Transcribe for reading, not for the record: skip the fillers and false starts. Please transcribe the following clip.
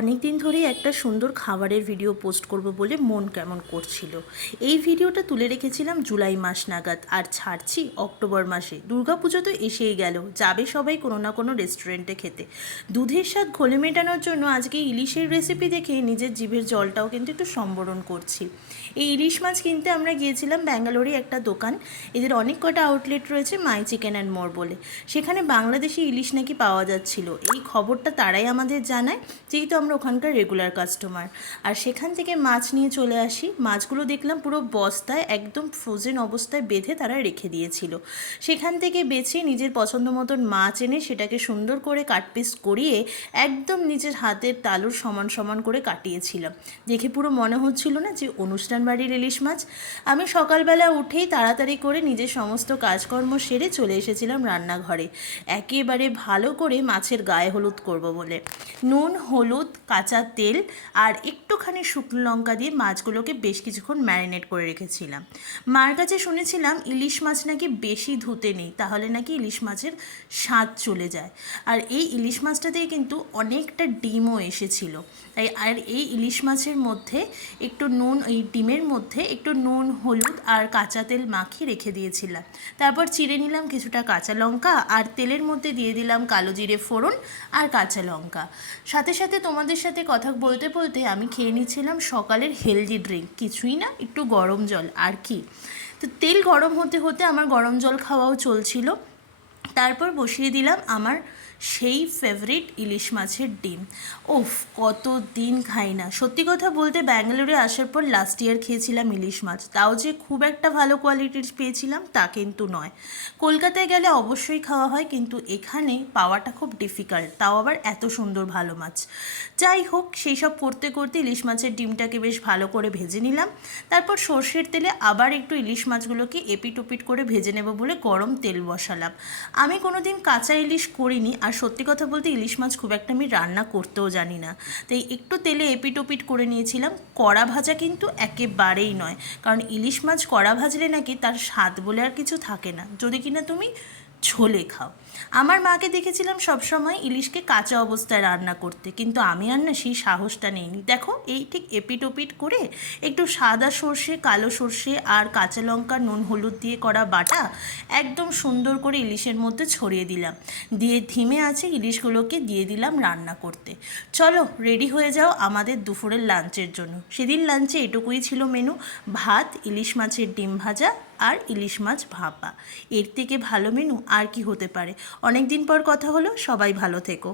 অনেক দিন ধরেই একটা সুন্দর খাবারের ভিডিও পোস্ট করব বলে মন কেমন করছিল। এই ভিডিওটা তুলে রেখেছিলাম জুলাই মাস নাগাদ, আর ছাড়ছি অক্টোবর মাসে। দুর্গাপুজো তো এসেই গেল, যাবে সবাই কোনো না কোনো রেস্টুরেন্টে খেতে। দুধের স্বাদ ঘোলে মেটানোর জন্য আজকে ইলিশের রেসিপি দেখে নিজের জিভের জলটাও কিন্তু একটু সম্বরণ করছি। এই ইলিশ মাছ কিনতে আমরা গিয়েছিলাম ব্যাঙ্গালোরে একটা দোকান, এদের অনেক কটা আউটলেট রয়েছে, মাই চিকেন অ্যান্ড মোর বলে। সেখানে বাংলাদেশি ইলিশ নাকি পাওয়া যাচ্ছিল। এই খবরটা তারাই আমাদের জানায়, যেহেতু আমরা ওখানকার রেগুলার কাস্টমার। আর সেখান থেকে মাছ নিয়ে চলে আসি। মাছগুলো দেখলাম পুরো বস্তায় একদম ফ্রোজেন অবস্থায় বেঁধে তারা রেখে দিয়েছিল। সেখান থেকে বেছে নিজের পছন্দ মতন মাছ এনে সেটাকে সুন্দর করে কাটপিস করিয়ে একদম নিজের হাতের তালুর সমান সমান করে কাটিয়েছিলাম। দেখে পুরো মনে হচ্ছিল না যে অনুষ্ঠান বাড়ির ইলিশ মাছ। আমি সকালবেলা উঠেই তাড়াতাড়ি করে নিজের সমস্ত কাজকর্ম সেরে চলে এসেছিলাম রান্নাঘরে, একেবারে ভালো করে মাছের গায়ে হলুদ করব বলে। নুন, হলুদ, কাঁচা তেল আর একটুখানি শুকনো লঙ্কা দিয়ে মাছগুলোকে বেশ কিছুক্ষণ ম্যারিনেট করে রেখেছিলাম। মার কাছে শুনেছিলাম ইলিশ মাছ নাকি বেশি ধুতে নেই, তাহলে নাকি ইলিশ মাছের স্বাদ চলে যায়। আর এই ইলিশ মাছটা দিয়ে কিন্তু অনেকটা ডিমও এসেছিল। তাই আর এই ইলিশ মাছের মধ্যে একটু নুন, এই ডিমের মধ্যে একটু নুন, হলুদ আর কাঁচা তেল মাখিয়ে রেখে দিয়েছিলাম। তারপর চিড়ে নিলাম কিছুটা কাঁচা লঙ্কা আর তেলের মধ্যে দিয়ে দিলাম কালো জিরে ফোড়ন আর কাঁচা লঙ্কা। সাথে সাথে তোমাদের সাথে কথা বলতে বলতে আমি খেয়ে নিচ্ছিলাম সকালের হেলদি ড্রিঙ্ক, কিছুই না, একটু গরম জল আর কি। তো তেল গরম হতে হতে আমার গরম জল খাওয়াও চলছিল। তারপর বসিয়ে দিলাম আমার সেই ফেভারিট ইলিশ মাছের ডিম। ওফ, কত দিন খাই না। সত্যি কথা বলতে ব্যাঙ্গালোরে আসার পর লাস্ট ইয়ার খেয়েছিলাম ইলিশ মাছ, তাও যে খুব একটা ভালো কোয়ালিটির পেয়েছিলাম তা কিন্তু নয়। কলকাতায় গেলে অবশ্যই খাওয়া হয়, কিন্তু এখানে পাওয়াটা খুব ডিফিকাল্ট, তাও আবার এত সুন্দর ভালো মাছ। যাই হোক, সেই সব করতে করতে ইলিশ মাছের ডিমটাকে বেশ ভালো করে ভেজে নিলাম। তারপর সর্ষের তেলে আবার একটু ইলিশ মাছগুলোকে এপিট ওপিট করে ভেজে নেব বলে গরম তেল বসালাম। আমি কোনো দিন কাঁচা ইলিশ করিনি, আর সত্যি কথা বলতে ইলিশ মাছ খুব একটা আমি রান্না করতেও জানি না, তাই একটু তেলে এপিট ওপিট করে নিয়েছিলাম। কড়া ভাজা কিন্তু একেবারেই নয়, কারণ ইলিশ মাছ কড়া ভাজলে নাকি তার স্বাদ বলে আর কিছু থাকে না, যদি কিনা তুমি ঝোলে খাও। আমার মাকে দেখেছিলাম সবসময় ইলিশকে কাঁচা অবস্থায় রান্না করতে, কিন্তু আমি আর না সেই সাহসটা নিইনি। দেখো, এই ঠিক এপিট ওপিট করে একটু সাদা সর্ষে, কালো সর্ষে আর কাঁচা লঙ্কা, নুন হলুদ দিয়ে করা বাটা একদম সুন্দর করে ইলিশের মধ্যে ছড়িয়ে দিলাম। দিয়ে ধিমে আছে ইলিশগুলোকে দিয়ে দিলাম রান্না করতে। চলো রেডি হয়ে যাও আমাদের দুপুরের লাঞ্চের জন্য। সেদিন লাঞ্চে এটুকুই ছিল মেনু: ভাত, ইলিশ মাছের ডিম ভাজা আর ইলিশ মাছ ভাপা। এর থেকে ভালো মেনু আর কি হতে পারে। অনেক দিন পর কথা হলো, সবাই ভালো থেকো।